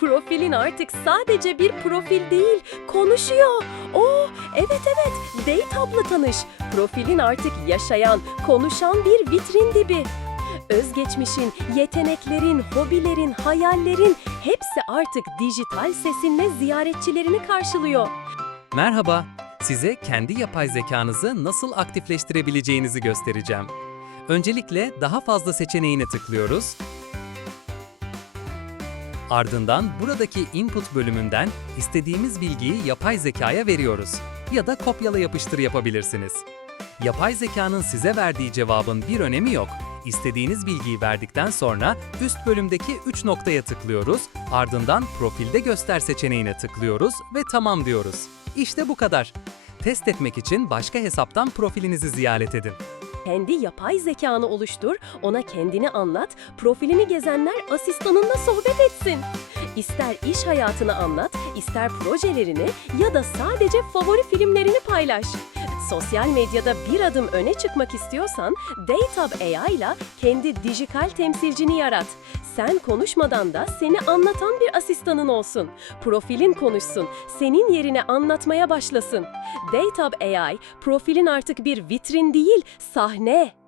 Profilin artık sadece bir profil değil, konuşuyor. Oo, evet evet, Dateab'la tanış. Profilin artık yaşayan, konuşan bir vitrin dibi. Özgeçmişin, yeteneklerin, hobilerin, hayallerin hepsi artık dijital sesinle ziyaretçilerini karşılıyor. Merhaba, size kendi yapay zekanızı nasıl aktifleştirebileceğinizi göstereceğim. Öncelikle daha fazla seçeneğine tıklıyoruz. Ardından buradaki input bölümünden istediğimiz bilgiyi yapay zekaya veriyoruz. Ya da kopyala yapıştır yapabilirsiniz. Yapay zekanın size verdiği cevabın bir önemi yok. İstediğiniz bilgiyi verdikten sonra üst bölümdeki 3 noktaya tıklıyoruz, ardından profilde göster seçeneğine tıklıyoruz ve tamam diyoruz. İşte bu kadar. Test etmek için başka hesaptan profilinizi ziyaret edin. Kendi yapay zekanı oluştur, ona kendini anlat, profilini gezenler asistanınla sohbet etsin. İster iş hayatını anlat, ister projelerini ya da sadece favori filmlerini paylaş. Sosyal medyada bir adım öne çıkmak istiyorsan Dateab AI ile kendi dijital temsilcini yarat. Sen konuşmadan da seni anlatan bir asistanın olsun. Profilin konuşsun, senin yerine anlatmaya başlasın. Dateab AI, profilin artık bir vitrin değil, sahne.